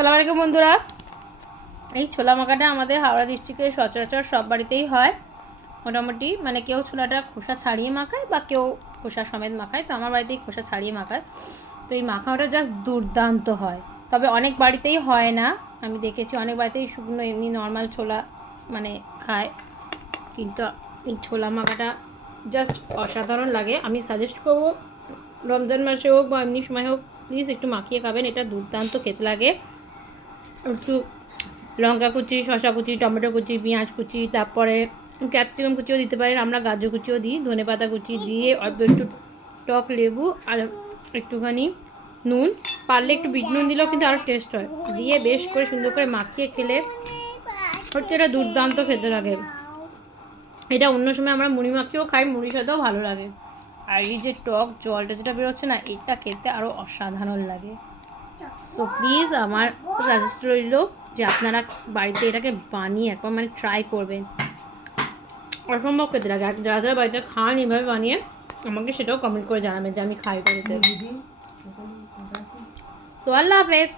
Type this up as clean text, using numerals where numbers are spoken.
আসসালামু আলাইকুম বন্ধুরা। এই ছোলা মাখাটা আমাদের হাওড়া ডিস্ট্রিক্টে সচরাচর সব বাড়িতেই হয় মোটামুটি। মানে কেউ ছোলাটা খোসা ছাড়িয়ে মাখায় বা কেউ খোসা সমেত মাখায়, তো আমার বাড়িতেই খোসা ছাড়িয়ে মাখায়। তো এই মাখাটা জাস্ট দুর্দান্ত হয়, তবে অনেক বাড়িতেই হয় না। আমি দেখেছি অনেক বাড়িতেই শুকনো এমনি নর্মাল ছোলা মানে খায়, কিন্তু এই ছোলা মাখাটা জাস্ট অসাধারণ লাগে। আমি সাজেস্ট করবো রমজান মাসে হোক বা এমনি সময় হোক, প্লিজ একটু মাখিয়ে খাবেন, এটা দুর্দান্ত খেতে লাগে। একটু লঙ্কা কুচি, শসা কুচি, টমেটো কুচি, পেঁয়াজ কুচি, তারপরে ক্যাপসিকাম কুচিও দিতে পারেন, আমরা গাজর কুচিও দিই, ধনেপাতা কুচি দিয়ে অল্প একটু টক লেবু আর একটুখানি নুন, পারলে একটু বিট নুন দিলেও কিন্তু আরও টেস্ট হয়, দিয়ে বেশ করে সুন্দর করে মাখিয়ে খেলে হচ্ছে এটা দুর্দান্ত খেতে লাগে। এটা অন্য সময় আমরা মুড়ি মাখিয়েও খাই, মুড়ির সাথেও ভালো লাগে। আর এই যে টক জলটা যেটা বেরোচ্ছে না, এটা খেতে আরও অসাধারণ লাগে। সো প্লিজ আমার সাজেস্ট রইল যে আপনারা বাড়িতে এটাকে বানিয়ে একবার মানে ট্রাই করবেন, অসম্ভব খেতে লাগে। আর যারা যারা বাড়িতে খান এভাবে বানিয়ে আমাকে সেটাও কমেন্ট করে জানাবেন যে আমি খাই বাড়িতে। তো আল্লাহ হাফেজ।